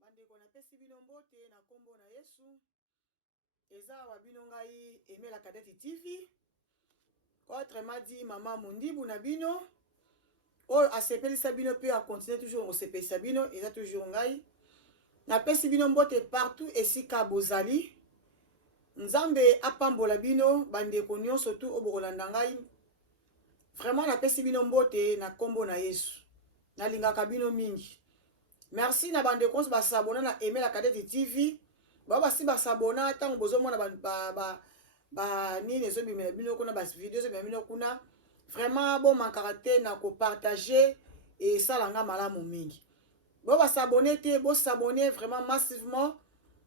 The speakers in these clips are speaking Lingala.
bandeko napesi bino mbote na kombo na Yesu. Eza wa bino ngai Aimé la Cadette TV. Autrement dit mama mondibu na bino. Oyo asepelisa bino pe a continuer toujours osepelisa bino eza toujours ngai. Napesi bino mbote partout esika bozali. Nzambe apambola bino bandeko nyonso tu obokolanda ngai. Vraiment napesi bino mbote na kombo na Yesu. Nalingaka bino mingi. Merci na bandeko nyonso basabona na Aimé la Cadette TV. Basi basabona tango bozomona ba nini ezo bimela bino kuna bas video ezo bimela bino kuna. Vraiment bon mankarate na ko partager et salanga malamu mingi. Basabone te bo s'abonner vraiment massivement.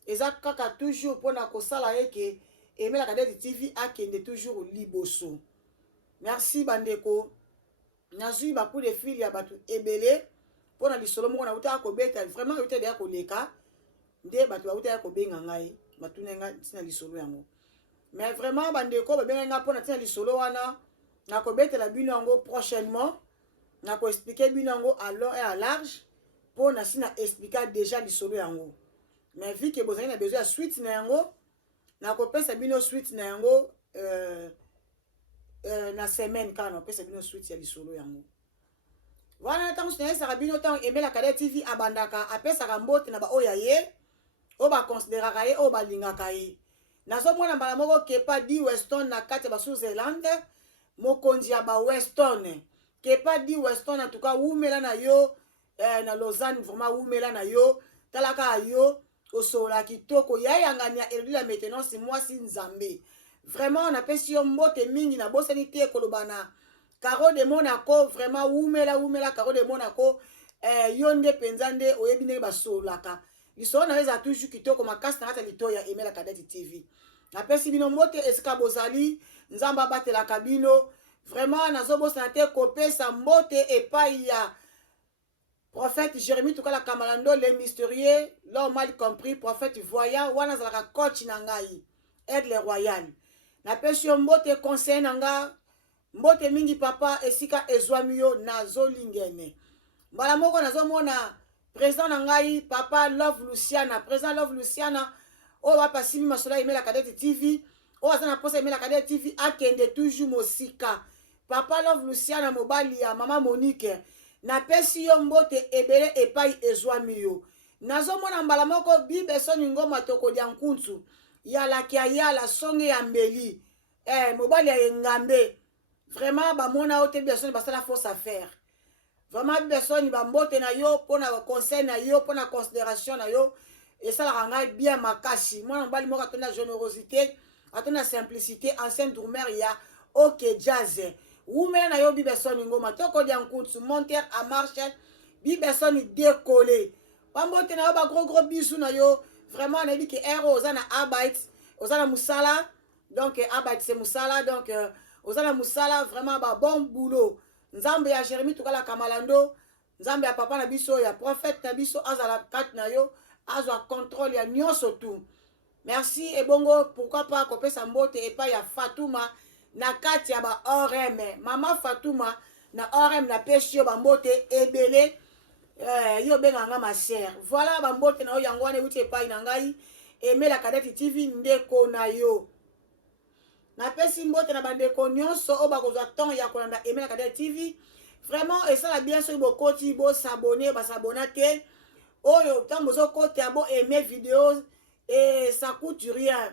Eza kaka toujours pour na ko sala eke Aimé la Cadette TV akende toujours liboso. Merci bandeko. Nazui ba coup de fil ya batu ebele pour na lisolo moko na uta ko beta vraiment uta ya ko leka nde batu ba uta ya ko benga ngai batu nenga tina lisolo yango. Mais vraiment bandeko ba benga nga pour na tina lisolo wana na ko beta la bino yango prochainement na ko expliquer bino yango à long et à large pour na sina expliquer déjà lisolo yango. Mais vu que bozali na besoin ya suite na yango na ko pesa bino suite na yango na semaine quand on pesa bino suite ya lisolo yango. Voilà tant que ça rabino tant Aimé la Cadette TV abandaka apesa kambote na ba oya ye o ba considéraka ye o ba lingaka ye. Nazo mona mbala moko kepa di Weston na kati ba Switzerland mokonzi ya ba Weston kepa di Weston en tout cas umela na yo na Lausanne vraiment umela na yo talaka yo osola kitoko ya yangania eludi la maintenance moi si nzambe. Vraiment on appelle si yo mbote mingi na bosani te kolobana Caro de Monaco vraiment umela Caro de Monaco yonde penzande oyebine basolaka liso na eza toujours kitoko makasi na kata litoya Aimé la Cadette TV. Na pesi bino mbote esika bozali nzamba batela kabino vraiment nazobosa te kopesa mbote epai ya prophète Jérémie Tukala Kamalando le mystérieux l'homme mal compris prophète voyant wana zalaka coach na ngai aigle royal. Na pesi yo mbote conseil na nga mbote mingi papa esika ezwamio nazolingene. Mbala moko nazomona président na ngai papa Love Luciana président Love Luciana o papa Simi Masola Aimé la Cadette TV o azana posa Aimé la Cadette TV akende toujours mosika papa Love Luciana mobali ya mama Monique na pesi yo mbote ebele epai ezwamio. Nazomona mbala moko bibe soni ngoma toko dia nkuntu ya la kia ya la songe ya mbeli mobali ya ngambe. Vraiment ba mona ote personne ba sala force à faire. Vraiment personne ba mbote na yo pona conseil na yo pona considération na yo et ça la ranga bien makasi. Moi mbali mo katona générosité, atona simplicité, ancienne tourmère ya OK jazz. Woumela na yo bi personne ngoma toko dia nkuntu monter à marche bi personne décoller. Ba mbote na yo ba gros bisou na yo. Vraiment na bi ke ero ozana arbeit, ozana musala. Donc arbeit c'est musala donc ozala musala vraiment ba bon boulot. Nzambe ya Jérémie Tukala Kamalando, nzambe ya papa na biso ya prophète na biso azala kat na yo, azwa contrôle ya nyonso tout. Merci et bongo pourquoi pas kopesa mbote epa ya Fatouma na kati ya ba ORM. Mama Fatouma na ORM na peshi yo ba mbote ebele yo benga nga ma sœur. Voilà ba mbote na yo yango wana uti epa na ngai Aimé la Cadette TV ndeko na yo. Na pesi mbote na bandeko nyonso o bakozwa temps ya kolanda Aimé la Cadette TV. Vraiment et ça la bien so bokoti bo s'abonner ba s'abonner oyo tant bozo koti abo aimer vidéos et ça coûte rien.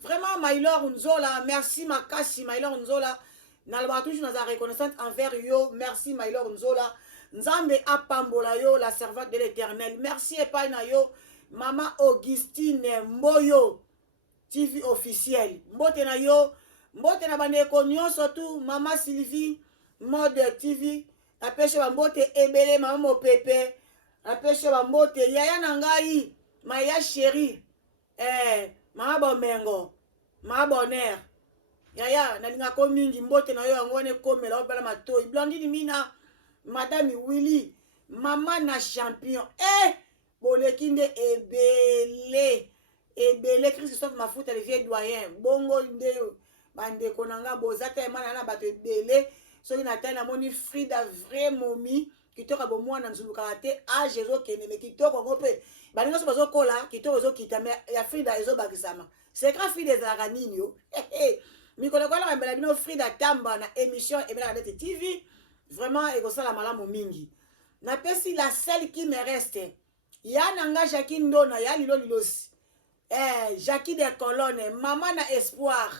Vraiment Maylor Nzola merci makasi Maylor Nzola na la toujours na reconnaissante envers yo merci Maylor Nzola nzambe apambola yo la servante de l'Éternel. Merci epai na yo Mama Augustine Mboyo TV officiel. Mbote na yo, mbote na bandeko nyonso tu Mama Sylvie Mode TV. Apeshe ba mbote ebele Mama Mopepe. Apeshe ba mbote yaya na ngai, Maya chérie. Mama Bomengo, Mama Bonheur. Yaya nalinga ko mingi mbote na yo yango ne komela obala matoi. Blondine Mina, Madame Willy, Mama na champion. Bolekinde ebele. Ebele Christophe Mafuta le vieux doyen bongo nde bandeko nanga bozata emana na bato ebele soki na tana moni Frida vrai momi kitoko bo mwana nzuluka te age ezo kene me kitoko ngo pe baninga so bazo kola kitoko ezo kita me ya Frida ezo bakisama c'est grand Frida ezalaka nini yo mikolo kola mbela bino Frida tamba na émission Emela Kadete TV vraiment ekosala malamu mingi na pesi la seule qui me reste ya nanga Jackie Ndona ya lilo lilosi Jackie de Colonne mama na espoir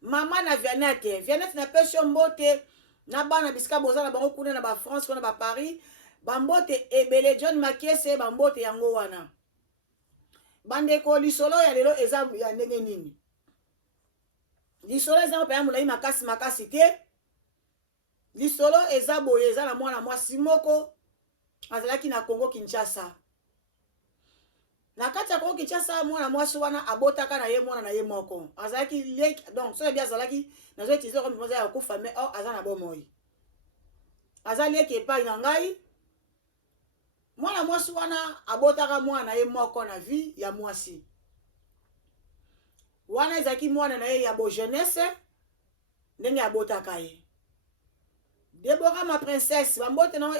mama na Vianette na pesi mbote na bana bisika bozala bango kuna na ba France kuna ba Paris bambote ebele John Makiese bambote yango wana bandeko lisolo ya lelo eza ya ndenge nini lisolo eza pa mulai makasi te lisolo eza boye eza na mwana mwasi moko azalaki na Congo Kinshasa na kati ya Congo Kinshasa mwana mwasi wana abotaka na ye mwana na ye moko azalaki lek donc so bien azalaki nazo utiliser comme moza ya kufa mais aza na bomoi azali eke epai na ngai mwana mwasi wana abotaka mwana na ye moko na vie ya mwasi wana ezalaki mwana na ye ya bo jeunesse ndenge abotaka ye Deborah ma princesse bambote na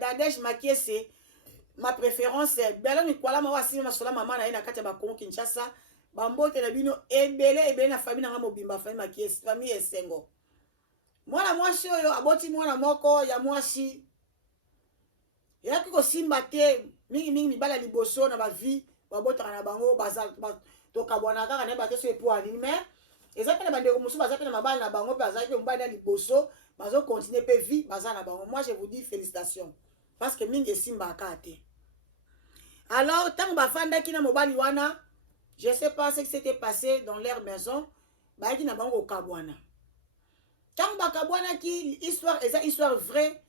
Dadesh Makiese ma préférence bela ni kwala ma wasi ma sola mama na ye na kati ya ba Congo Kinshasa bambote na bino ebele na famille na mobimba famille Makiese famille Esengo mwana mwasi oyo aboti mwana moko ya mwasi yaki kosimba te mingi mibala liboso na ba vie babotaka na bango bazal toka bwana kaka na ba so epo ani mais eza pe na bandeko musu baza pe na mabala na bango pe azali pe mbala liboso bazo continuer pe vie baza na bango moi je vous dis félicitations parce que mingi esimba akate alors tant bafanda ki na mobali wana je sais pas ce qui s'était passé dans leur maison ba ki na bango kabwana tant bakabwana ki histoire eza histoire vraie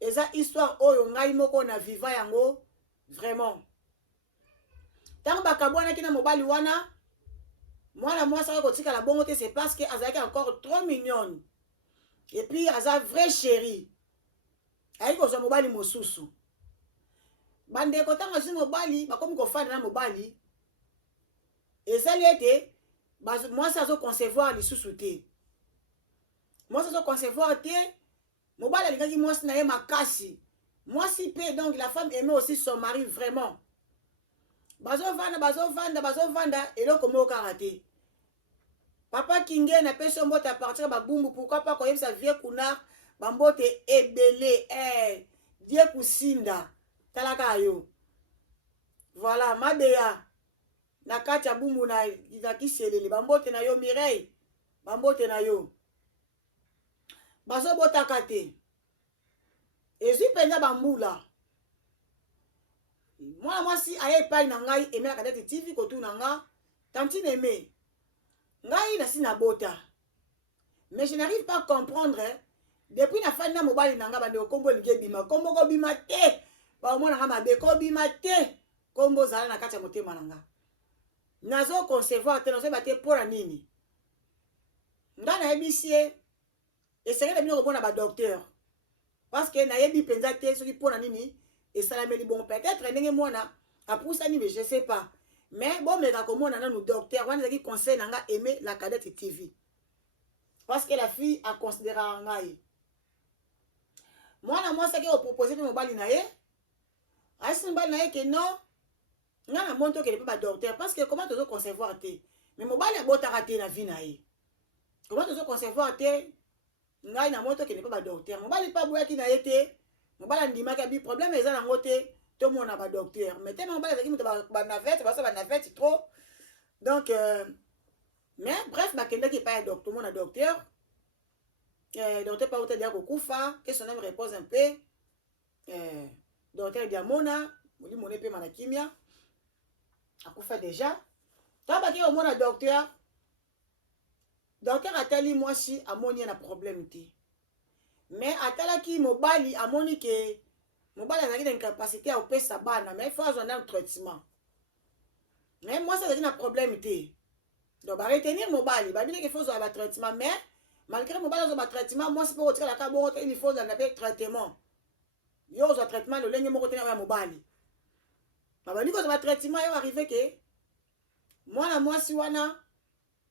eza histoire oyo ngai moko na viva yango vraiment tant bakabwana ki na mobali wana mwana mwasi akotika la bongo te c'est parce que azalaki encore trop mignonne et puis aza vrai chéri ayi kozwa mobali mosusu bandeko ntango azwi mobali bakomi kofanda na mobali ezali ete mwasi azoconcevoir lisusu te mwasi azoconcevoir te mobali alingaki mwasi na ye makasi mwasi pe donc la femme aimait aussi son mari vraiment bazovanda eloko moko kaka te papa kinge na peso mbote a partir babumbu pourquoi pas koyebisa vie kuna bambote ebele die kusinda talaka yo voilà mabeya na kati ya bumbu na kiselele bambote na yo Mireille bambote na yo bazobotaka te ezwi mpenza bambula mwana mwasi aye epai na ngai Emela Kadete TV kotuna nga tantine eme ngai nasi na bota mais je n'arrive pas à comprendre depuis na fani na mobali na nga bandeko kombo elingi ebima kombo kobima te baomona nga mabe kobima te kombo zala na kati ya motema na nga nazo concevoir te nazoyeba te mpona nini nga nayebisi ye esengeli na bino kobona badocteur parce que nayebi mpenza te soki mpona nini esalameli bon peut-être ndenge mwana apusani mais je sais pas mais bomeka komona nanu docteur wana ezalaki conseil na nga Emela Kadete TV parce que la fille a considéré ngai mwana mwasi ake opropose mpe mobali na ye ayesi mobali na ye ke non nga na moni tokende mpe badocteur parce que comment tozoconcevoir te mais mobali abotaka te na vie na ye comment tozoconcevoir te ngai na moni tokende mpe badocteur mobali mpe aboyaki na ye te mobali andimaki abi problème eza nango te tomona badocteur mais tellement mobali azalaki moto banavete baso banavete trop donc mais bref bakendaki epai ya docteur mona docteur docteur pa uta dia kokufa que son âme repose un peu docteur diamona molimo ne pe mana kimia akufa déjà tabaki omona docteur atali mwasi amoni na problème te mais atalaki mobali amoni ke mobali azalaki na incapacité ya kopesa bana mais faut azwa na traitement mais mwasi azalaki na problème te donc baretenir mobali babinaki faut azwa batraitement mais malgré mobali azwa batraitement mwasi mpo kotikalaka bongo te il faut ozala mpe traitement yo ozwa traitement lolenge moko te na ya mobali babandi kozwa batraitement yo arrive ke mwana mwasi wana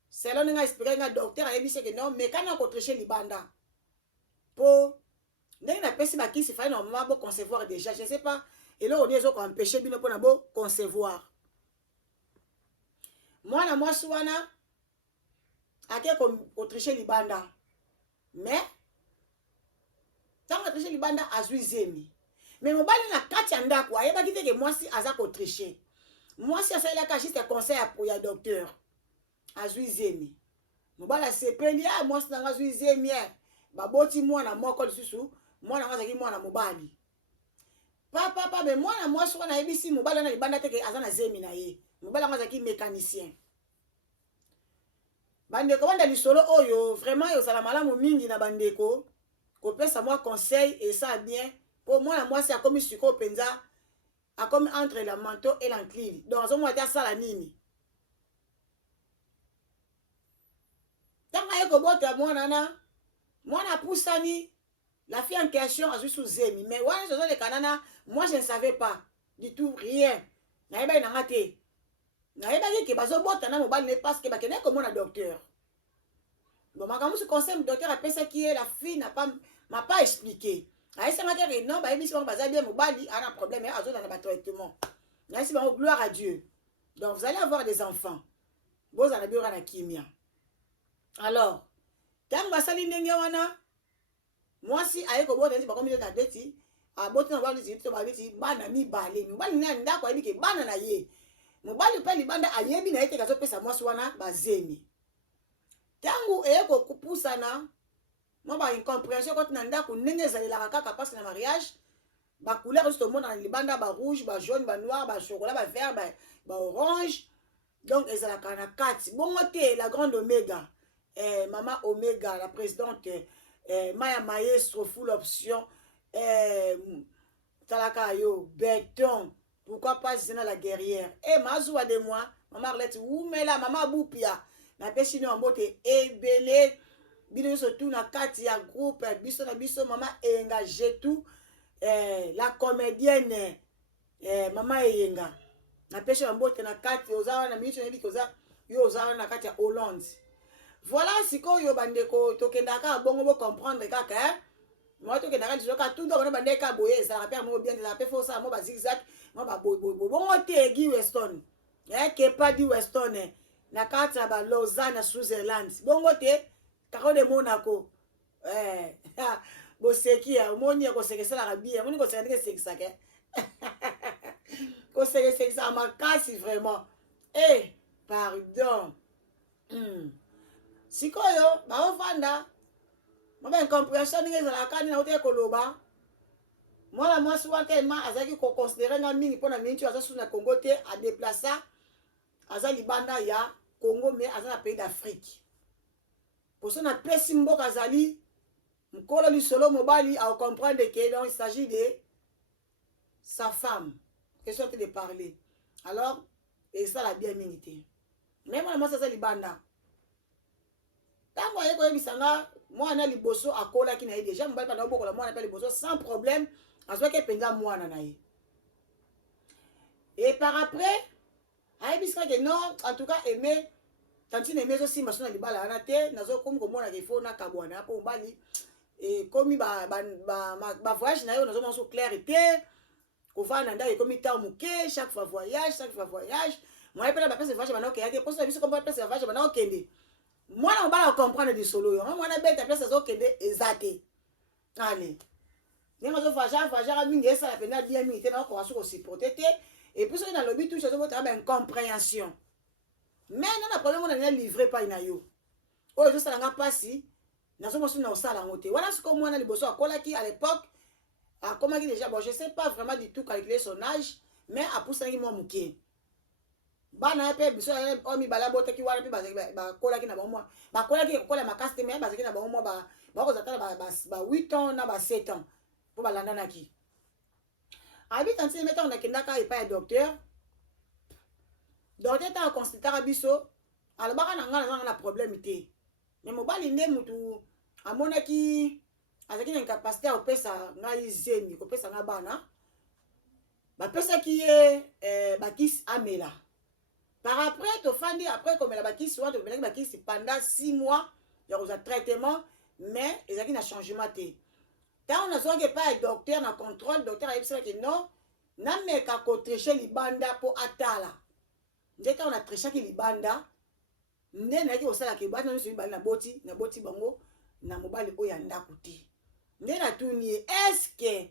selon ndenge aexplike nga docteur ayebisi ke non mais kana kotriche libanda po ndenge na pesi bakisi fallait normalement bo concevoir déjà, je sais pas. Et là on est zo ko empêcher bino pona bo concevoir. Mwana mwasi wana ake ko tricher libanda. Mais tant que tricher libanda azwi zemi. Mais mobali na kati ya ndako ayebaki te ke mwasi aza ko tricher. Mwasi asalelaka juste conseil pour ya docteur. Azwi zemi. Mobali asepeli mwasi nanga azwi zemi. Baboti mwana moko lisusu, mwana ngazaki mwana mobali. Papa mais mwana mwasi wana yebisi mobali na libanda te ke aza na zemi na ye. Mobali ngazaki mécanicien. Bandeko banda lisolo oyo vraiment yozala malamu mingi na bandeko kopesa moi conseil et ça bien pour moi mwasi akomi siko penza akomi entre la manteau et l'encluve. Donc azo mwata sala nini? Tanga yeko bota mwana pusani la fille en question a sous zemi mais wana zozo le kanana moi je ne savais pas du tout rien. Na yeba na ngate. Na yeba ki bazo bota na mobali ne parce que ba kene comme na docteur. Bon makamu ce conseil docteur a pensé qui est la fille m'a pas expliqué. Aïssa m'a dit non ba yebisi ba baza bien mobali a un problème a zo na ba traitement. Na si ba gloire à Dieu. Donc vous allez avoir des enfants. Vous allez bien na kimia. Alors tant basali ndenge wana mwasi ayeko bota nti bakomi na deti aboti na bali zito babiti bana mibale mibali na ndako ayibike bana na ye mobali pe libanda ayebi na yete kazo pesa mwasi wana bazemi tangu eyeko kupusana mo ba incompréhension quand na ndako ndenge ezalelaka kaka passe na mariage ba couleur juste monde na libanda ba rouge ba jaune ba noir ba chocolat ba vert ba orange donc ezalaka na kati bongo te la grande Oméga maman Oméga la présidente Maya Maestro full option talaka yo béton pourquoi pas Zena la guerrière mazoua de moi maman Arlette oumela maman Boupia na pesi no mbote ebele bino surtout na kati ya groupe biso na biso maman engagé tout la comédienne maman Eyenga na pesi mbote na kati ozawa na minute na bikoza yo ozawa na kati ya Hollande. Voilà sikoyo bandeko tokendaka bongo bo comprendre kaka moi tokendaka disoka tout donc na bandeka boye ça rappelle mo bien de la peu ça mo ba zigzag mo ba bongo te Guy Weston que pas di Weston na kata ba Lausanne Switzerland bongo te Caro de Monaco bo sekia moni ko sekesala ka bien moni ko sekesala sekisa ke ko sekesa makasi vraiment pardon sikoyo baofanda maba incompréhension ninge ezalaka nini nauti ekoloba mwana mwasi wake ma azalaki koconsidere nga mingi mpona miniti aza susu na Congo te adeplaça aza libanda ya Congo mais aza na pays d'Afrique poso na pesi mboka azali mokolo lisolo mobali aocomprendre que donc il s'agit de sa femme question de parler alors esala bien mingi te mais mwana mwasi aza libanda tango ayeko yebisanga mwana liboso akolaki na ye déjà mobali panda obokola mwana pe liboso sans problème azwaki penza mwana na ye et par après ayebisika que non en tout cas aimé tantine aimé zosimba so na libala wana te nazokomi komona ke fo nakabwana mpo mobali ekomi bavoyage na ye nazomona so clair te kovanda na ndako ekomi temps moke chaque fois voyage moye mpena bapesa voyage banaokende te mposo na biso kombo bapesa voyage banaokende mwana mobala akomprendre lisolo yo mwana beta place azokende eza te ale ndenge azovagaka mingi esala mpena bien mingi te naokoka so kosupporte te epuis soki nalobi touche azobotaka baincompréhension mais nana problème wana nina livre epai na yo oyo ezosalanga mpasi nazomosu na osala yango te wana siko mwana liboso akolaki à l'époque akomaki déjà bon je sais pas vraiment du tout calculer son âge mais apusanaki mwa moke bana pe biso o mibala botaki wana pe bakolaki na bango bakolaki kokola makasi te mais bazaki na bango mwa bakozatala ba 8 ans na ba 7 ans mpo balandanaki abi tantine metango nakendaka epai ya docteur ntango akonsultaka biso alobaka na ngai nazanga na problème te mais mobali nde mutu amonaki azalaki na incapacité ya kopesa ngai zemi kopesa ngai bana bapesaki ye bakisi amela par après tofandi après komela bakisi wana tomelaki bakisi pendant 6 mois ya kozwa traitement mais ezalaki na changement te tant on a besoin que pas docteur na contrôle docteur a dit que non na meka ko tricher libanda po atala ndeta on a tricher ki libanda nde na ki osala ke bana nso libanda na boti bango na mobali oya ndako te nde na tuni est-ce que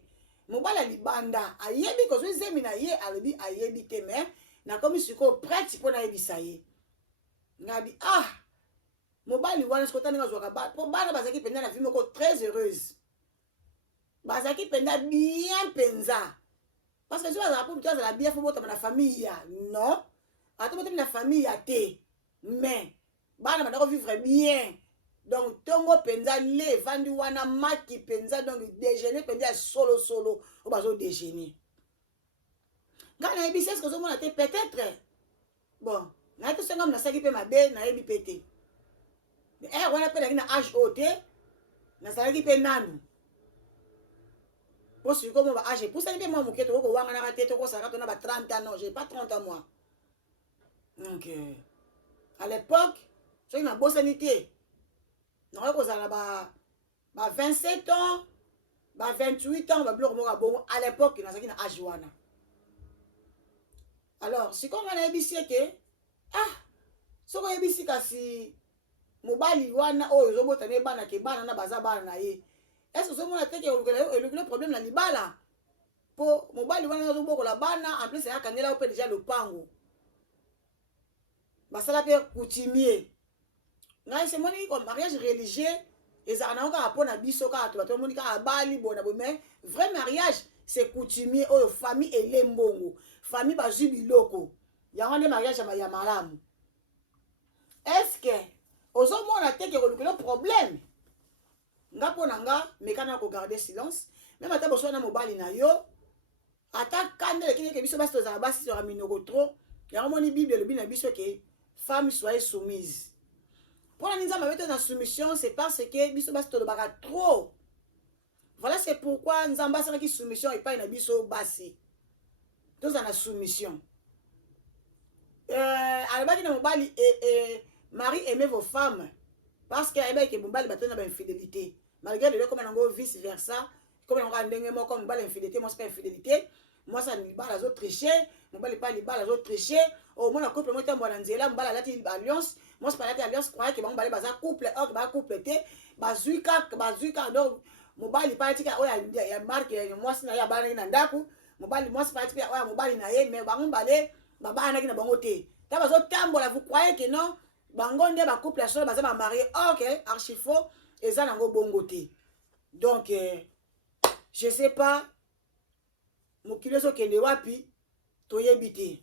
mobali libanda ayebi ko zemi na ye alobi ayebi te mais na komi siko prête pour na yebisa ye ngabi mobali wana sikota ninga zwaka ba po bana bazaki penda na vie moko très heureuse bazaki penda bien penza parce que je vais pour toi la bien faut bota na famille ya non ata bota na famille ya te mais bana badako vivre bien donc tongo penza le vandi wana maki penza donc déjeuner penza solo o bazo déjeuner ngana ebisi est-ce que zo mona te peut-être bon na te senga na saki pe mabe na yebi pété wana pe na âge ote na salaki pe nanu pour ce comme va âge pour ça ni moi moketo ko wanga na tete ko saka na ba 30 ans non j'ai pas 30 ans moi donc à l'époque j'ai na bossanité na ko sala ba 27 ans ba 28 ans ba bloc mo bon à l'époque na saki na âge wana alors si comme on a ebisi que soko ebisi kasi mobali wana oyo zobota ne bana ke bana na baza bana na ye est-ce que ce mona teke le problème na libala po mobali wana zobokola bana en plus ya kangela pe déjà le pango basala pe coutumier ngai c'est moni comme mariage religieux ezana na oka pona biso ka to bato moni ka abali bona bo mais vrai mariage c'est coutumier oyo famille elembongo famille bazwi biloko yango nde mariage ya malamu est-ce que ozomona te ke kolukela problème nga mpo na nga mekana ko garder silence même ata boswana mobali na yo ata kande lekini ke biso basi tozala basi toka minoko trop yango moni bible elobi na biso ke femme soyez soumise mpona nini nzambe abete na soumission c'est parce que biso basi tolobaka trop voilà c'est pourquoi nzambe asalaki soumission epai na biso basi tozala na soumission alobaki na mobali Marie aimez vos femmes parce que que mobali batona ba infidélité malgré le comme nango vice versa comme nango ndenge moko mobali infidélité moi c'est pas infidélité moi ça libala zo tricher mobali pas libala zo tricher au moins couple moi tambo na nzela mobali lati alliance moi c'est pas lati alliance croyait que mobali baza couple or ba couple te bazuika donc mobali pas tika oya ya marque moi c'est na ya bana na ndaku mobali moi c'est pas tika oya mobali na ye mais bango balé babana ki na bango te ta bazo tambola vous croyez que non bango nde ba couple solo baza ba marié ok archi faux eza nango bongo te donc je sais pas mokili so kende wapi toyebi te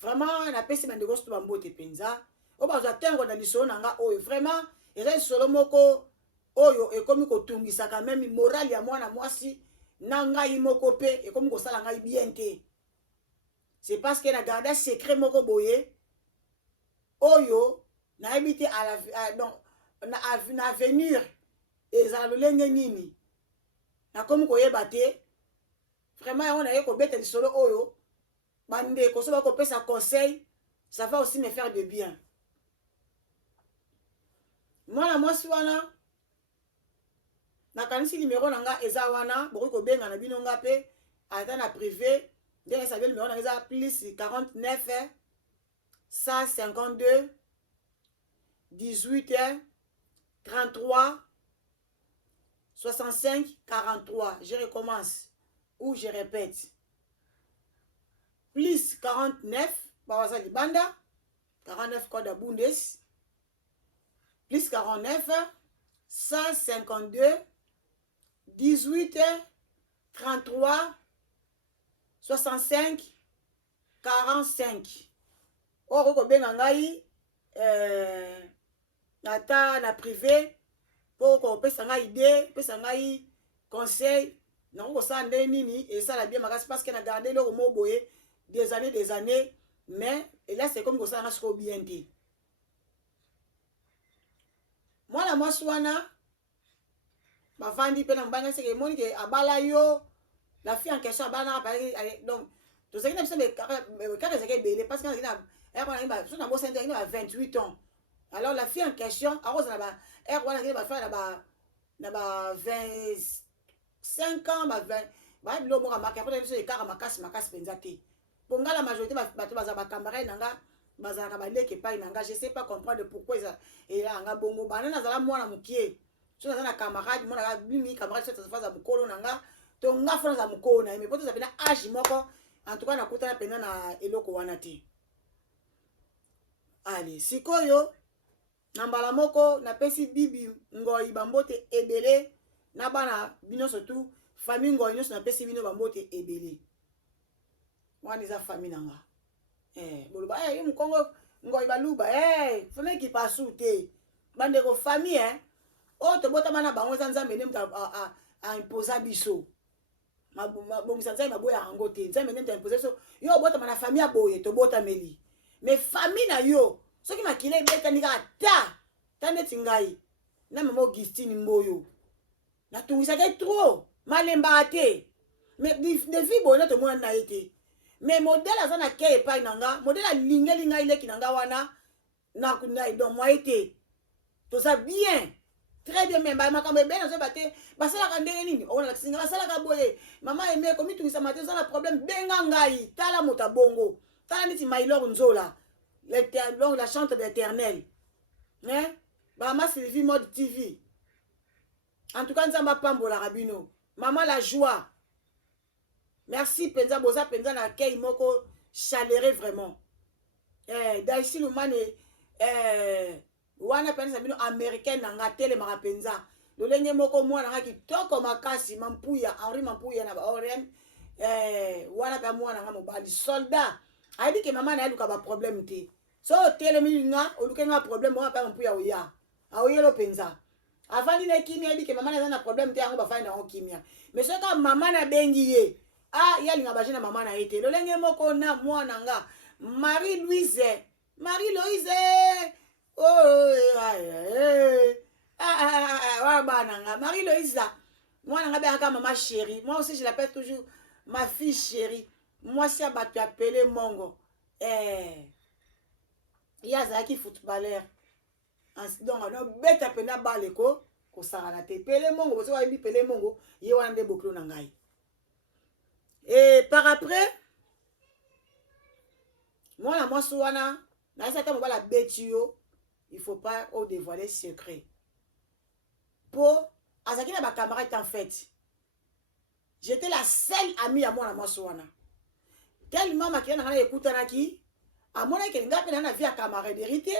vraiment na pesi bandeko so bambote penza o bazwa tengo na lisolo nanga oyo vraiment eza lisolo moko oyo ekomi kotungisa quand même morale ya mwana mwasi na ngai moko pe ekomi kosala ngai bien te c'est parce que na garda secret moko boye oyo nayebi te donc na avenir ezala lolenge nini nakomi koyeba te vraiment yango naye kobeta lisolo oyo bandeko so bakopesa conseil ça va aussi me faire de bien mwana mwasi wana nakanisi numéro na nga eza wana bokoki kobenga na bino nga pe ata na privé ndenge esabe numéro na nga eza plus 49 152 18 33 65 43. Je recommence ou je répète. Plus 49, Bawaza Libanda, 49 code Bundes, plus 49 152 18 33 65 45. Oko kobenga ngai nata na privé pour kopesa ngai idée, pesa ngai conseil, non ko sa nde nini et ça la bien makasi parce que na garder le mot boye des années mais et là c'est comme ça na siko bien dit. Moi la moi swana ba vandi pe na mbanga c'est que moni que abala yo la fille en question abana donc tout ça qui n'a pas mais quand c'est belé parce que elle on a beau s'intégrer à 28 ans. Alors la fille en question, alors ça va, elle va faire là-bas na ba 25 ans ba 20 ba bilo mo ka marqué après biso ekaka makasi penza te pour nga la majorité bato baza ba camarade nanga bazalaka baleke epai nanga je sais pas comprendre pourquoi elanga bongo bana nazala mwana mokie so naza na camarade mwana bimi camarade so tazafaza mokolo nanga to nga fona za mokolo na ye mais po toza pena age moko en tout cas nakutana pena na eloko wana te. Allez sikoyo na mbala moko napesi bibi ngoi bambote ebele na bana bino surtout famille ngoi nyonso napesi bino bambote ebele wana eza famille nanga boloba yo mokongo ngoi baluba fone kipasu te bandeko famille oyo tobotama na bango eza nzambe nde moto aimposa biso bongisa nzambe maboya yango te nzambe nde moto aimposa biso yo obotama na famille ya boye tobotameli mais famille na yo soki makila ebetani kaka ta neti ngai na mama Augustine Mboyo natungisaka trop malembaka te mais defi boye na tomona na ye te mais modèle aza na ke epai na nga modèle alingeli ngai leki na nga wana donc moi ete toza bien très bien mais makambo ebele nazoyeba te basalaka ndenge nini okolakisi nga basalaka boye mama eme komitungisa te oza na problème benga ngai tala moto abongo tala neti mailor nzola la chante d'éternel mama Sylvie Mode TV en tout cas nzamba pambolaka bino mama la joie merci penza boza penza na kei moko chaleureux vraiment Daisy Lumane wana penza bino américaine nanga telemaka penza lolenge moko mwana nga kitoko makasi mampuya Henri mampuya na ba orem wana ka mwana nga mobali soldat ayebi ke mama na yaluka ba problème te so telemi nga oluke nga problème wana pa mampuya oya aoyelo penza avandi na kimia ayebi ke mama na na problème te yango bafandi na kimia mais soka mama na bengi ye yalinga baje na mama na ye te lolenge moko na mwana nga Marie-Louise bananga Marie-Louise mwana nga beka mama chérie moi aussi je l'appelle toujours ma fille chérie moi si abatu appelé mongo yazaki footballeur donc no beta pena baleko kosangana te pele mongo boso wayebi pele mongo ye wana nde bokilo na ngai et par après mwana mwasi wana naisa ta mobala beti yo il faut pas au dévoiler secret po azaki na bacamarade en fait j'étais la seule amie ya mwana mwasi wana tellement makila na ngana ekutanaki amona ke nga pe na vie ya camaraderie te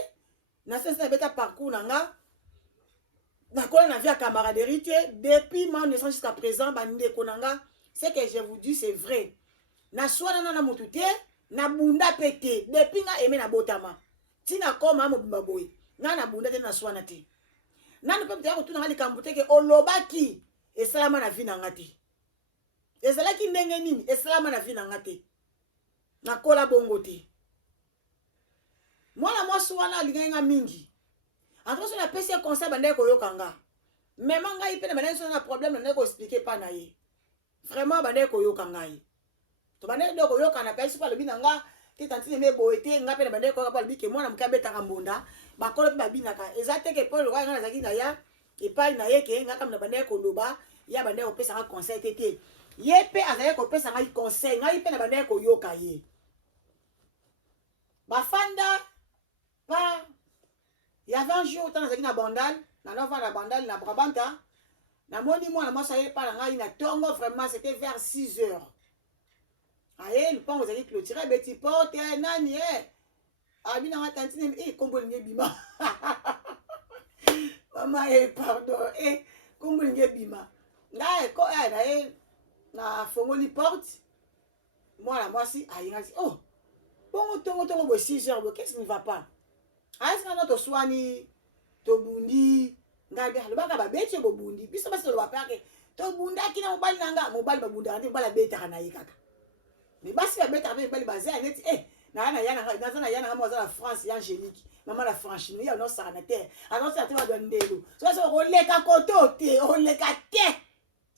na sese na beta parcours na nga nakola na vie ya camaraderie te depuis ma naissance jusqu'à présent bandeko na nga ce que je vous dis c'est vrai na swana na mutu te na bunda pete depuis nga eme na botama tina koma mobimba boye nga na bunda te na swana te nanu pe mtaya kotuna nga likambo te ke olobaki esalama na vie na nga te ezalaki ndenge nini esalama na vie na nga te nakola bongo te mwana mwasi wana alingai nga mingi antoso na pesi ya conseil bandeki koyoka nga mema ngai mpe na bandeki so na problème na ndeki koexplike pa na ye vraiment bandeki koyoka ngai to bandeki nde koyoka na pesi pa alobi na nga te tantine me boye te nga mpe na bandeki koyoka pa alobi ke mwana moke abetaka mbunda bakolo mpe babinaka eza te ke mpo lokola nga nazalaki na ya epai na ye ke nga kama na bandeki koloba ya bandeki kopesaka conseil te te ye mpe azalaki kopesa ngai conseil ngai mpe na bandeki koyoka ye bafanda pa il y avait un jour tant nazalaki na bandal na nova na bandal na brabanta namoni mwana mwasi aye pa na ngai na tongo vraiment c'était vers 6 heures aye lupango ezalaki clôturé abeti porte nani abi na nga tantine kombo lingi ebima mama pardon kombo lingi ebima ngai na ye na fongoli porte mwana mwasi ayingaki bongo tongo boye 6 heures boye qu'est-ce qui ne va pas ayesika no toswani tobundi ngai be alobaka babeti yo bobundi biso basi toloba peke tobundaki na mobali na nga mobali babundaka te mobali abetaka na ye kaka me basi babetaka mpe mibali bazaya neti naza na ya nanga mo aza na France ya angélique mama la franchino ye anosaka na terre anosaka te badwa ndelo soso oleka koto te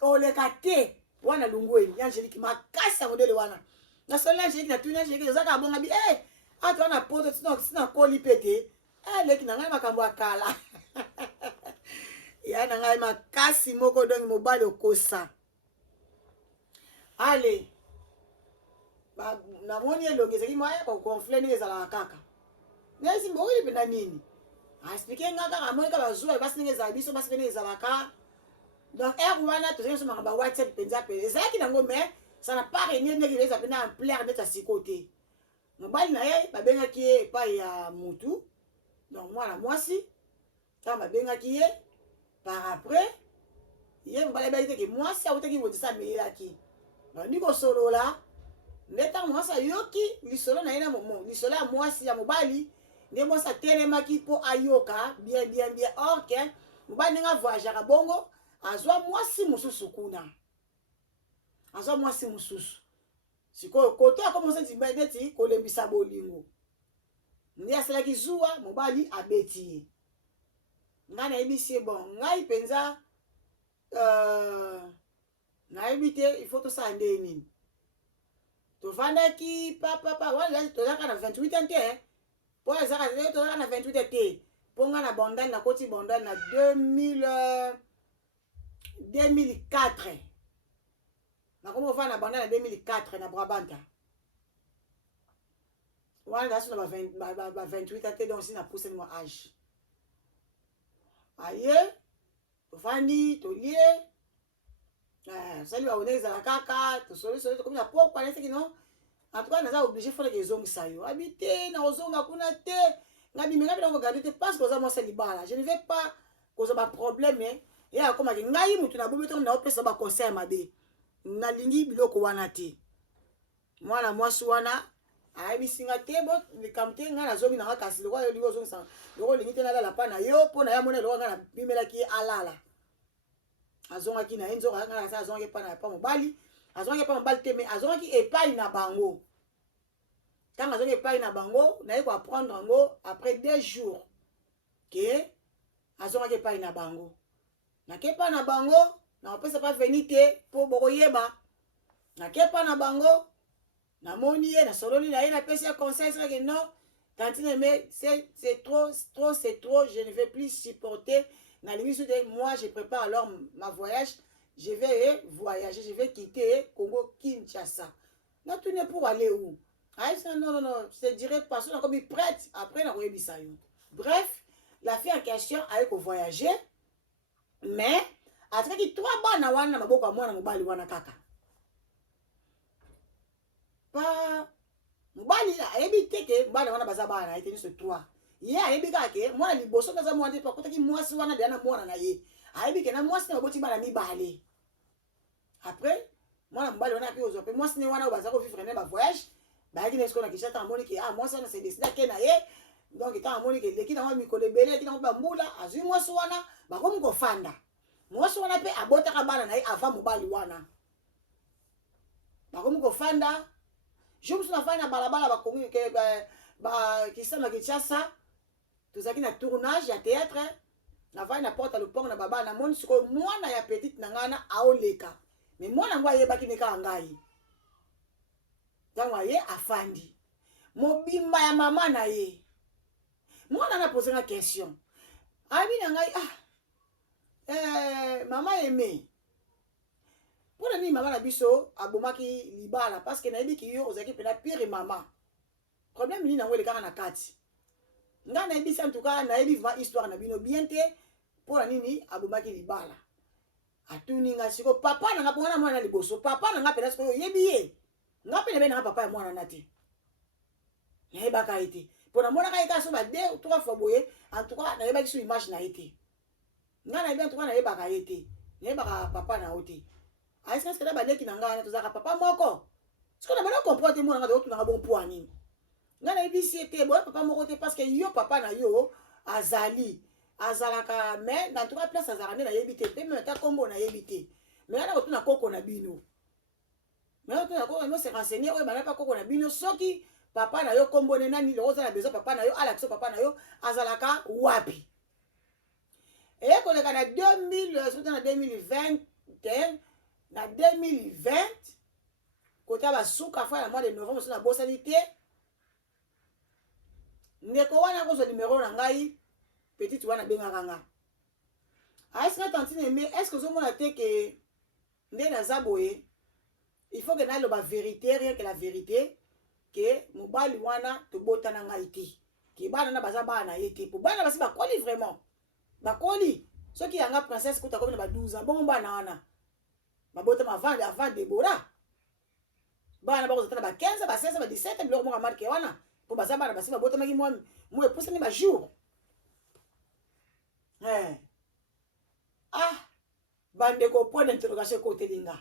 oleka te wana lungweni ya angélique makasi ya modele wana nasolo angélique na tuni angélique ozaka abonga bi ata wana poto sina koli pete leki na ngai makambo ya kala ya na ngai makasi moko donc mobali okosa ale namoni elongi ezalaki moya koconfle ndenge ezalaka kaka ngai simba okili mpena nini aexplike nga kaka amoni kaka bazwa basi ndenge ezala biso basi ndenge ezalaka donc ere wana tozali biso makambo ya whatsapp mpenza mpe ezalaki nango mais ça n'a pas régné ndenge eza mpena amplaire neti asiko te mobali na ye babengaki ye epai ya mutu donc mwana mwasi ntango babengaki ye par après ye mobali abelaki teke mwasi awutaki botisa ameyelaki bandi kosolola nde ntango mwasi ayoki lisolo na ye na lisolo ya mwasi ya mobali nde mwasi atelemaki mpo ayoka bien orke mobali ndenge avoyageaka bongo azwa mwasi mosusu kuna azwa mwasi mosusu sikoyo koto akomosa neti kolembisa bolingo nde asalaki zuwa mobali abeti ye ngai nayebisi ye bon ngai mpenza nayebi te ifo tosala nde nini tovandaki papapa wana tozalaka na 28 ans te mpo tozalaka na 28 ans te mpo ngai na bandani nakoti bandani na 2004 nakomi kofanda na bandani na 2004 na brabanta wana naso na ba 28 ans te donc si napusani mwa age aye tofandi tolie sali baone ezala kaka tosolisoli tokomi na pokwa neseki no antuka naza oblige foleke ezongisa yo abi te na ozonga kuna te nga bimenga bina kogarde te parce que oza mwasi libala je ne vais pas kozwa baproblème ye akomaki ngai mutu nabomi to naopesa baconseil mabe nalingi biloko wana te mwana mwasi wana ayebisinga te bo likambo te ngai nazongi nanga kasi lokwa yo lingi ozongisa loko olingi te nalala mpa na yo mpo na ye amona eloko ngai nabimelaki ye alala azongaki na ye nzoka ngai nasa azongaki epai na pa mobali azongaki epai mobali te me azongaki epai na bango ntango azongi epai na bango naye koapprendre yango après 2 jours ke azongaki epai na bango nake epai na bango nakopesa pa veni te mpo bokoyeba nake epai na bango namoni ye nasololi na ye napesi ya conseil seke non tantine mais c'est trop je ne vais plus supporter nalingi su te moi je prépare alors ma voyage je vais voyager je vais quitter Congo Kinshasa natune pour aller où aïsa non je dirais pas so nakomi prête après nakoyebisa yo bref la fille en question aye kovoyager mais atikaki 3 bana wana na maboko ya mwana mobali wana kaka pa mobali ayebi te ke bana wana baza bana ete nyonso 3 ye ayebi kaka ke mwana liboso naza mwana te pakotaki mwasi wana deya na mwana na ye ayebi ke na mwasi na baboti bana mibale après mwana mobali wana api kozwa mpe mwasi ne wana oyo baza kovivre ne bavoyage bayaki na esiko na kisha ntango amoni ke mwasi wana se deside ake na ye donc ntango amoni ke leki nango mikolo ebele eki nango bambula azwi mwasi wana bakomi kofanda mwasi wana mpe abotaka bana na ye ava mobali wana bakomi kofanda jo mosu nafandi na balabala bakongi ke kisama kinshasa tozalaki na tournage ya théâtre nafandi na porte ya lopango na babala namoni sikoyo mwana ya petite na ngai wana aoleka me mwana yango ayebaki ne kaka ngai ntango aye afandi mobimba ya mama na ye mwana naposenga question abi na ngai mama eme mpona nini mama na biso abomaki libala parce que nayebiki yo ozalaki mpena pire mama problème nini yango elekaka na kati ngai nayebisi antuka nayebi va histoire na bino bien te mpona nini abomaki libala atuni nga siko papa na nga mpo nga na mwana na liboso papa na nga mpena sikoyo oyebi ye nga mpe nabe na nga papa ya mwana na te nayebaka ye te mpo namonaka ye kaka so ba 2 ou 3 fois boye antuka nayebaki so image na ye te ngai nayebi antuka nayebaka ye te nayebaka papa na yo te ayeska sikela baleki na ngai wana tozalaka papa moko siko na bana comprendre te mwana nga toyotunanga bon mpo anini ngai nayebisi ye te boye papa moko te parce que yo papa na yo azalaka me na tuka place azalaka nde nayebi te mpe meme ta kombo nayebi te me wana kotuna koko na bino me otuna koko no se renseigner oyo bana pa koko na bino soki papa na yo kombo ne nani loko oza na besoin papa na yo alakisa papa na yo azalaka wapi eye koleka na 2020 na 2020 kota basuka fa na mois de novembre so na bosani te ndeko wana kozwa numero na ngai petite wana bengaka nga Est-ce que tantine aimé, est-ce que vous avez que nde naza boye, il faut que na la vérité, rien que la vérité, que mobali wana to botana ngai te. Que bana na baza bana yete. Pour bana basi bakoli vraiment. Bakoli. Ceux qui yanga princesse kuta comme na ba 12 ans, bon bana wana. Ba botama avant Déborah. Bana ba kozata ba 15, ba 16, ba 17, biloko mo marqué wana. Pour baza bana basi ba botama ki moi epousse ni ba jour. Ah, bandeko point d'interrogation côté linga.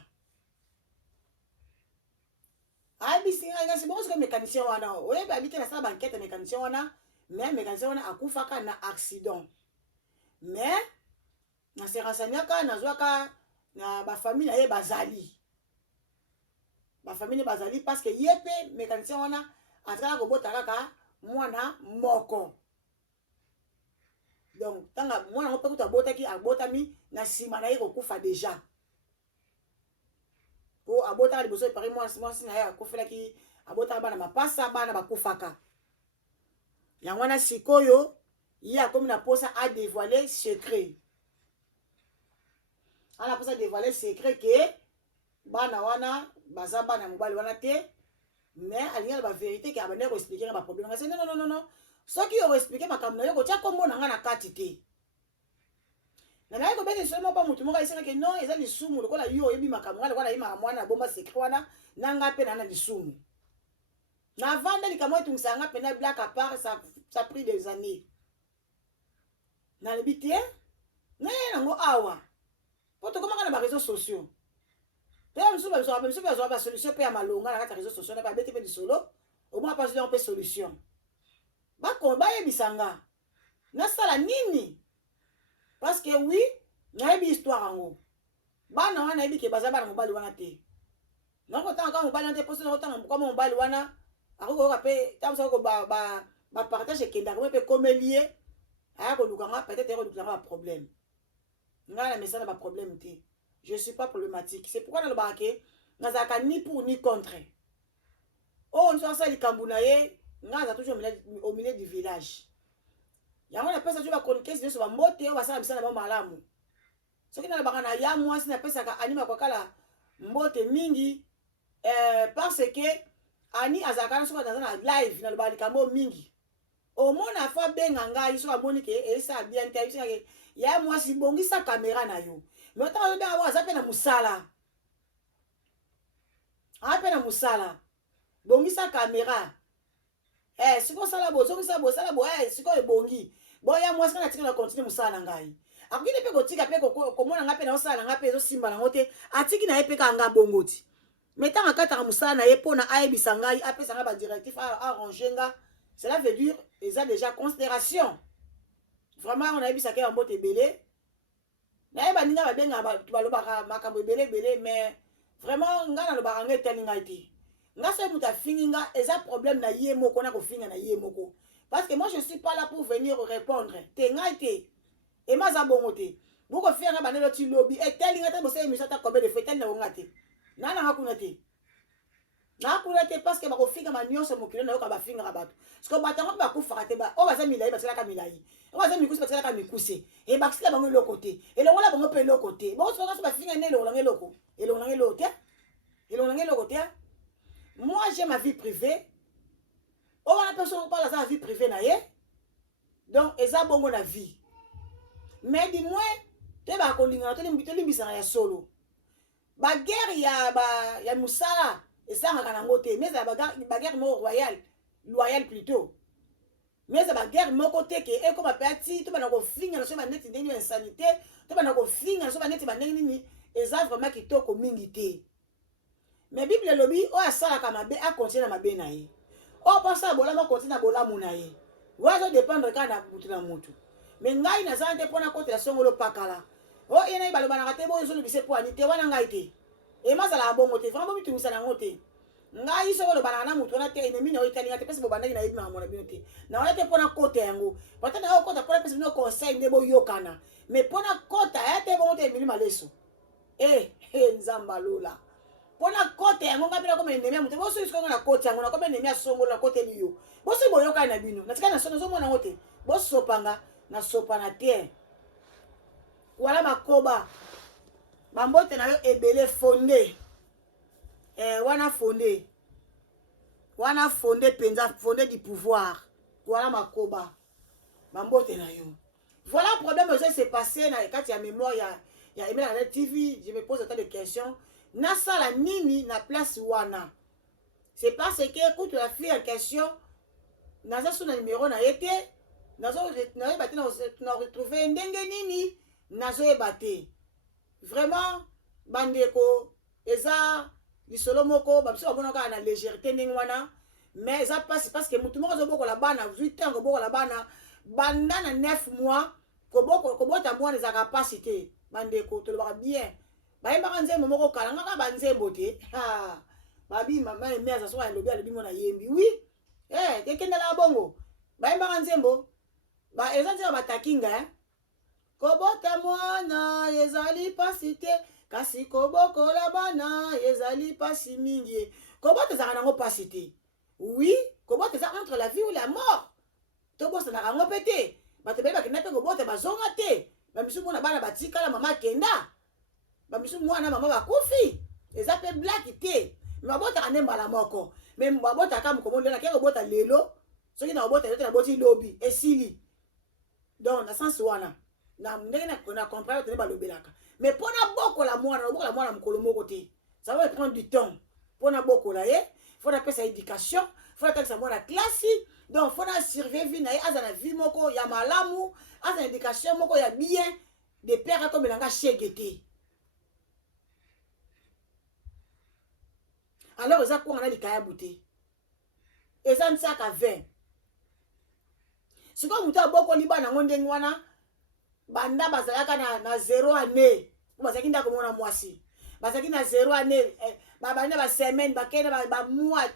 Abisinga ngasi bon ce mécanicien wana. Oye ba habiter na sa banquette mécanicien wana, mais mécanicien wana akufaka na accident. Mais na se renseignaka na zwaka na ba famille na ye bazali. Ba famille bazali parce que yepe mécanicien wana ataka ko bota kaka mwana moko. Donc tanga mwana moko kuta bota ki abotami na sima na ye ko kufa déjà. O abota liboso pari mwana sina ya kufela ki abota bana mapasa bana bakufaka. Yango wana sikoyo ya comme na posa a dévoiler secret. Ana posa dévoiler secret que bana wana baza bana mobali wana te, mais alinga ba vérité que abane ko expliquer ba problème. Ngase non. Ce qui ont expliqué makambo yo ko tia kombo na nga na kati te. Na naye ko bete seulement pas mutu moka isana que non, eza lisumu lokola yo yebi makambo ngala wana yima mwana bomba secret wana nanga pe na lisumu. Na vanda likamwa tungisa nga pe na black à part ça pris des années. Na lebité na ngo awa. Poto koma kana ba réseaux sociaux. Pe msuba ba solution pe ya malonga na kata réseaux sociaux na ba bete pe di solo. Au moins pas on peut solution. Ba ko ba yebisanga. Na sala nini? Parce que oui, na yebi histoire ngo. Bana wana yebi ke baza bana mobali wana te. Na ko tanga mobali wana te poste na ko tanga kwa mobali wana. Ako ko pe tamsa ko ba partage kenda ko pe komelie. Aya ko lukanga peut-être ko lukanga ba problème. Nga la message ba problème te. Je suis pas problématique. C'est pourquoi dans le baké, nazaka ni pour ni contre. Oh, on ça likambu na ye, nga za toujours au milieu du village. Yango na pesa tu ba chroniquer sur ba mbote o basala bisana ba malamu. Soki na baka na ya mwasi na pesa ka anima kwa kala mbote mingi parce que ani azaka na soka dans live na ba likambo mingi. Au mona fa benga nga iso amoni ke esa bien te iso ke ya mwasi bongisa caméra na yo. Mais autant bien avoir ça na musala. Ape na musala. Bongisa caméra. Siko sala bo, sala bo, siko ebongi. Bo ya mwasi kana tika na continue musala ngai. Akini pe kotika pe ko mona ngape na osala ngape ezo simba na ngote, atiki na epe ka nga bongoti. Metanga kata musala na ye pona ayebisa ngai, apesa nga ba directif arranger nga. Cela veut dire ils ont déjà considération. Vraiment on a ebisa ke mbote belé. Na yeba ninga ba benga ba balobaka makambo belé mais vraiment nga na lobaka ngai teli ngai te. Nga se muta finga eza problème na ye moko na ko finga na ye moko. Parce que moi je suis pas là pour venir répondre. Te ngai te. Et ma za bongo te. Bu ko finga ba nelo ti lobby e teli ngai te bo se émission ta combien de fetel na nga te. Na nga kuna te. Na kuna te parce que ba ko finga ma nyonso mokilo na yo ka ba finga ka bato. Parce que ba tango ba ko fakate ba o ba za milai ba tsela ka milai. O ba za mikusi ba tsela ka mikuse. E ba kisila bango lo côté. E lo ngola bango pe lo côté. Bo so ba finga ne lo ngelo ko. E lo ngelo te. E lo ngelo te. Moi, j'ai ma vie privée. On a personne qui parle de sa vie privée. Donc, ils ont bon la vie. Mais dis-moi, tu vas coller, tu vas solo. La guerre, il y a Moussala. Et ça, on a côté. Mais la guerre royale. Loyale plutôt. Mais la guerre, mon côté, qui est comme un petit, tu vas nous finir, tu vas nous faire une insanité, tu vas nous finir, tu vas nous faire une vraiment qui t'ont comme minité. Mais Bible lobby o asala kama be a continuer na mabe na ye. O pasa bola ma continuer na bola muna ye. Wazo dépendre kana mutu na mutu. Mais ngai na zante pona kote la songolo pakala. O yena ibalo bana kate bo zulu bise po ani te wana ngai te. E mazala bongo te vraiment bitu misana ngote. Ngai songolo bana na mutu na te ennemi na itali ngate pesa bo bana na ibima mona binote. Na wana te pona kote yango. Patana o kota pona pesa no conseil ndebo yokana. Mais pona kota ya te bongo te milima leso. Nzamba lola. Pona kote yango ngapela ko menemia mutu boso isiko na kote yango na ko menemia songo na kote liyo boso boyoka na bino na tika na sono zo mona ngote boso panga na sopa na terre Voilà makoba. Bambote na yo ebele fondé. Wana fondé. Wana fondé penza, fondé du pouvoir. Voilà makoba. Bambote na yo. Voilà le problème que s'est passé quand il y a mémoire, il y a aimé la TV, je me pose autant de questions. Nasa la nini na place wana. C'est parce que, écoute, la fille en question, naza sous le numéro na été, nazo battu, na retrouvé ndenge nini, nazo battu. Vraiment, bandeko, eza, lisolo moko, babso abonaka na légèreté ndenge wana, mais eza passe parce que mutu moko zo boko la bana, 8 ans ko boko la bana, banda na 9 mois, kobota mwana za capacité, bandeko, tolobaka bien. Bayembaka nzembo moko kala, ngaka banzembo te. Ha. Babi mama eme aza soka elobi alobi mona yembi. Oui. Tekenda la bongo. Bayembaka nzembo. Ba eza nzembo batakinga, Kobota mwana ezali pasi te, kasi kobokola bana ezali pasi mingi. Kobota za nango pasi te. Oui, kobota za entre la vie ou la mort. Tobosa na rango pete. Batebe bakenda pe kobota bazonga te. Bamisu mona bana batika la mama kenda. Bamisu mwana mama bakufi. Eza pe black te. Mabota kane mbala moko. Mais mabota kama komonde na keko bota lelo. Soki na bota yote na boti lobby esili. Donc na sens wana. Na ndenge na comprendre te ba lobelaka. Mais pona boko la mwana mukolo moko te. Ça va prendre du temps. Pona boko la ye, faut na pesa éducation, faut na pesa mwana classe. Donc faut na survivre na ye azana vie moko ya malamu, azana éducation moko ya bien de père comme langa chegete. Alors eza ko ngana likaya bouté. Eza nsaka 20. Siko mutu aboko liba na ngonde ngwana banda bazalaka na 0 année. Bazaki ndako mona mwasi. Bazaki na 0 année. Babanda ba semaine bakena ba mois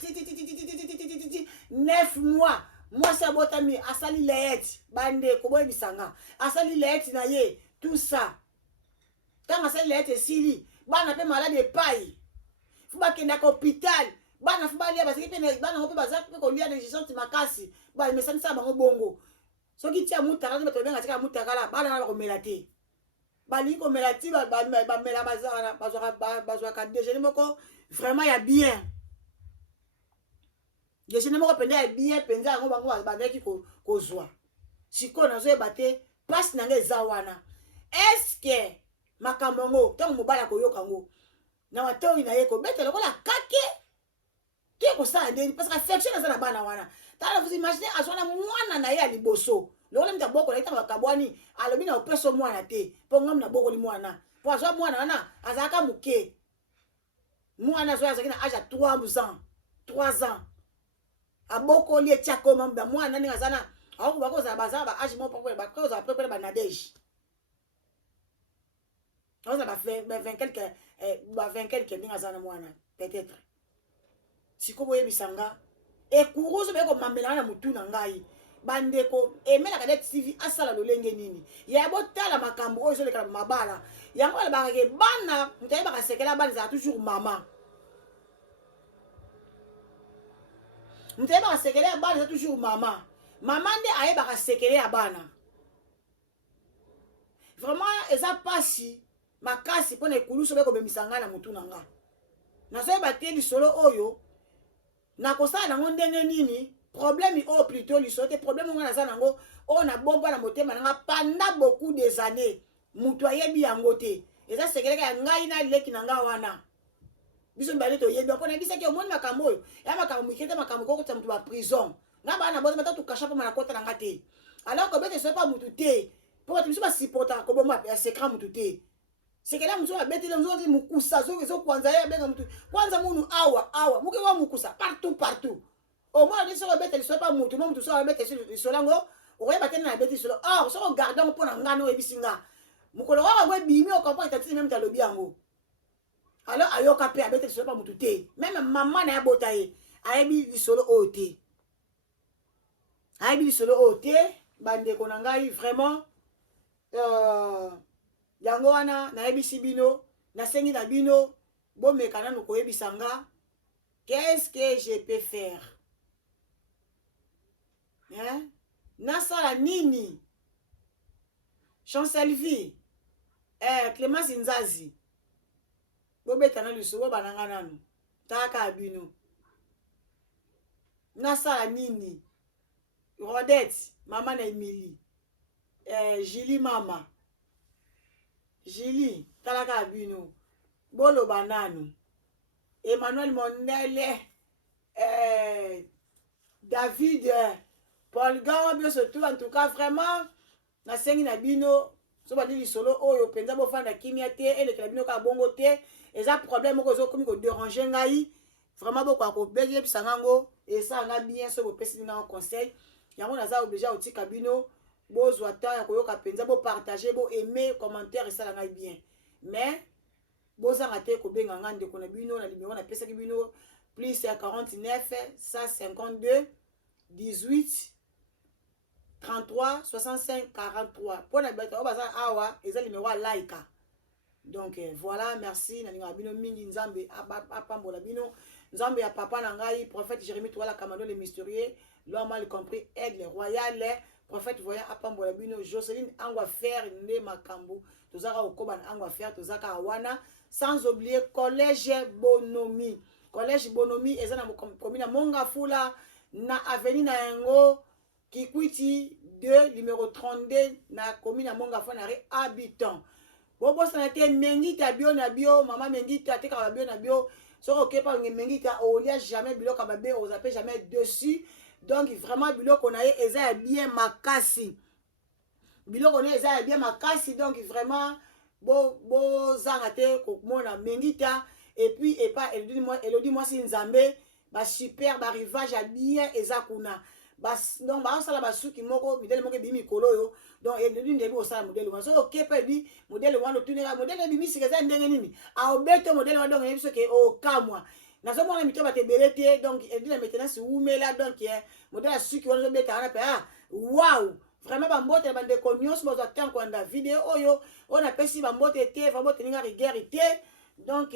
9 mois. Mwasi abotami asali leeti bande koboy bisanga. Asali leeti na ye tout ça. Quand asali leeti sili bana pe malade de paille. Fuba kenda ka hôpital bana fuba lia basiki pe bana ngope bazaki pe ko lia de gestion makasi ba mesani sa bango bongo soki tia mutaka ni bato benga tika mutaka la bana na ko melate bali ko melati ba mela bazara bazwa ka déjeuner moko vraiment ya bien déjeuner moko penda ya bien penza ngo bango bazaki ko zwa siko na zo ebate passe na ngeza wana est-ce que makambo ngo tango mobala ko yoka ngo na wato ina yeko bete lokola kake ke ko sa ndeni parce que affection na bana wana tala vous imaginez azona mwana na ye ali boso lokola mta boko na itanga kabwani alobi na opeso mwana te po ngam na boko li mwana po azwa mwana wana azaka muke mwana zo azaki na âge 3 ans aboko li etiako mamba mwana ni azana ako bakoza bazaba âge mo poko bakoza prepare ba nadege on a fait 20 quelques ninga zana mwana peut-être siko boye bisanga e kuruzo beko mamela na mutu na ngai bandeko emela ka TV asala lolenge nini ya botala makambo oyo zo lekala mabala yango ala bakake bana mutaye baka sekela bana za toujours mama mutaye baka sekela bana za toujours mama nde aye baka sekela bana vraiment eza pasi makasi pona ekuluso beko bemisanga na mutu nanga nazo batie lisolo oyo na kosala nango ndenge nini problème o plutôt lisolo te problème ngo na za nango o na bomba na motema nanga pendant beaucoup des années mutu ayebi yango te eza sekeleka ya ngai na leki nanga wana biso mbale to yebi pona bisaki omoni makambo oyo ya makambo mikete makambo koko ta mutu ba prison nga bana boza mata to kasha pa na kota nanga te alors que bete so pa mutu te po biso ba supporta ko bomba ya secret mutu te sekela mzo abetele mzo di mukusa zo kwanza ya benga mtu kwanza munu awa muke wa mukusa partout au moins de so abetele so pa mutu mo mutu so abetele so lango oye batene na abetele so so garder mo pona ngano ebisinga mukolo wa ngwe bimi o comprendre tati même talobi yango alors ayoka pe abetele so pa mutu te même maman na ya botaye ayebi lisolo ote bande ko na ngai vraiment yango wana nayebisi bino nasengi na bino bomeka nanu koyebisa nga qu'est-ce que je peux faire nasala nini Chancellerie Clémence Nzazi bobeta na lisolo bananga nanu taka bino nasala nini Rodette mama na Emily Julie mama Julie talaka bino bolo bananu Emmanuel Mondele David Paul Gawa bien surtout en tout cas vraiment na sengi na bino so bandi lisolo oyo penza bofanda kimia te elekela bino ka bongo te eza problème moko ezokomi kodéranger ngai vraiment boko akobeyebisa ngango esanga bien so bopesi nanga conseil yango naza obligé otika bino bozwa temps ya koyoka penza bopartage boaime commentaire esala ngai bien mais bozanga te kobenga nga ndeko na bino na numéro napesaki bino plus ya 49 152 18 33 65 43 pour na beta o baza awa eza numéro ya laika donc voilà merci na ninga bino mingi nzambe apambola bino nzambe ya papa na ngai prophète Jérémie Touala Kamando le mystérieux l'homme mal compris aigle royal prophète voyant apambola bino Jocelyne angwa faire nde makambo tozaka okoba na angwa faire tozaka wana sans oublier collège Bonomi eza na commune Mongafula na avenue na yango Kikwiti 2 numéro 32 na commune ya Mongafula na rue Habitant bobosana te mengita bio na bio mama mengita te ka bio na bio soko okepa mengita olia jamais biloko babe ozape jamais dessus donc vraiment biloko na ye eza bien makasi biloko na eza bien makasi donc vraiment bo zanga te komona mengita et puis et pas elodi moi si nzambe ba super ba rivage a bien eza kuna donc baosala basuki moko midele moko ebimi mikolo oyo donc elodi ndebi osala modele wana soki okepa ebi modele wana otunela modele ebimisika eza ndenge nini aobete modele wana donc eyebi soki okamwa nazomona mito bato ebele te donc elodi na maintenance umela donc modele ya suki wana ozobeta wana pe waw vraiment bambote na bandeko nyonso bozwa te nkolanda video oyo napesi bambote te bambote ninga rigueur te donc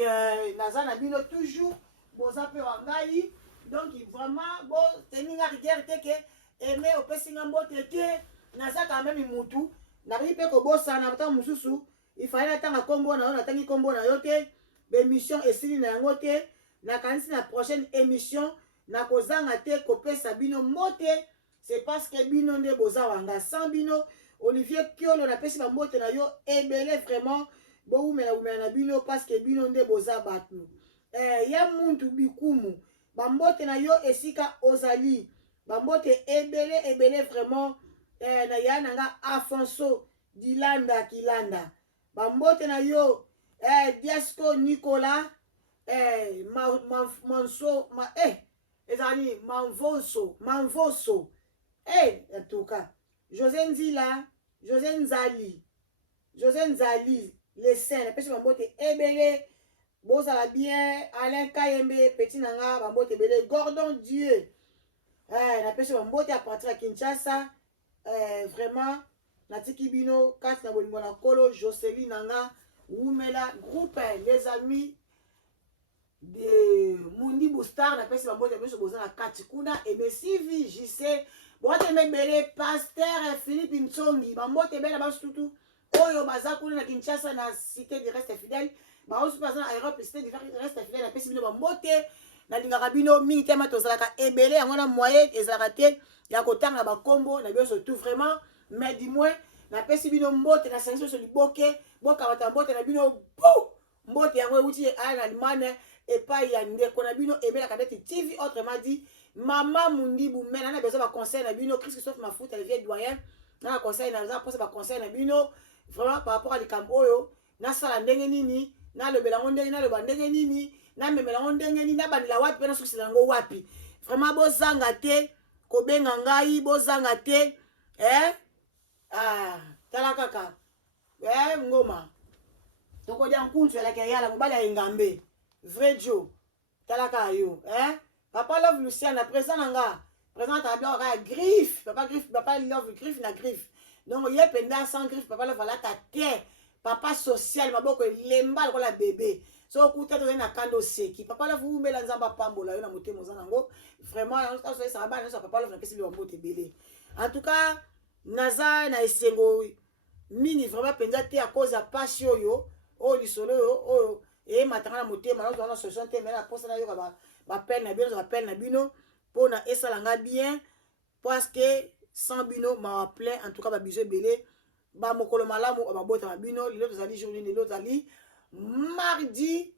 naza na bino toujours boza mpe wa ngai donc vraiment bo teninga rigueur te ke eme opesi nga mbote te naza quand même mutu nakoki mpe kobosana ntango mosusu ifali natanga nkombo na yo natangi nkombo na yo te bemission esili na yango te nakanisi na prochaine émission nakozanga te kopesa bino mbote c'est parce que bino nde boza wanga sans bino Olivier Kiolo napesi bambote na yo ebele vraiment boumela na bino parce que bino nde boza bato ya muntu bikumu bambote na yo esika ozali bambote ebele vraiment na ya nanga Afonso Dilanda Kilanda bambote na yo Diasco Nicolas Manso ezali Manvoso en tout cas José Nzila José Nzali les saints napesi bambote ebele bozala bien Alain Kayembe petit nanga bambote ebele Gordon Dieu napesi bambote à partir ya Kinshasa vraiment natiki bino kati na bolingo na kolo Jocelyne nanga umela groupe les amis de Mundi Boustar napesi bambote biso boza na kati kuna emesivi JC bote mebele pasteur Philippe Ntsongi bambote bela basutu oyo baza kuna na Kinshasa na cité du reste fidèle baosu baza na Europe cité du reste fidèle napesi bino bambote nalingaka bino mingi te ma tozalaka ebele yango na moyen ezalaka te ya kotanga bakombo na biso tout vraiment mais du moins napesi bino mbote na sangiso so liboke bokabata mbote na bino pou mbote yango euti aya na Allemagne epai ya ndeko na bino ebelaka ndeti TV autrement dit mama Mundibu mena na besoin ba conseil na bino Christophe Mafuta le vieux doyen na conseil na za poser ba conseil na bino vraiment par rapport à likambo oyo na sala ndenge nini na lobela ndenge na loba ndenge nini na memela ndenge nini na bandela wapi pe na sukisa yango wapi vraiment bozanga te kobenga ngai bozanga te tala kaka ngoma tokodia nkunzu elaka yala mobali ya engambe vrai Joe tala kaka yo papa love Luciana présent nanga présent ta blanc ya griffe papa love griffe na griffe donc ye penda sans griffe papa love la ta terre papa social maboko lemba ko la bébé so okuta to na kando seki papa love umela nzamba pambola yo na motemo zanango vraiment on ça ça ba na papa love na pesi lo mbote belé en tout cas naza na esengo mingi vraiment penza te à cause ya pasi oyo oyo lisolo oyo e matanga na motema na ozana solution te mais na posa na yoka ba peine na bino ba peine na bino pona esala nga bien parce que sans bino ma plein en tout cas ba biso belé ba mokolo malamu ba bota na bino lelo tozali journée lelo tozali mardi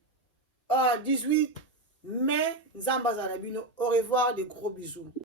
18 mai nzamba za na bino au revoir de gros bisous.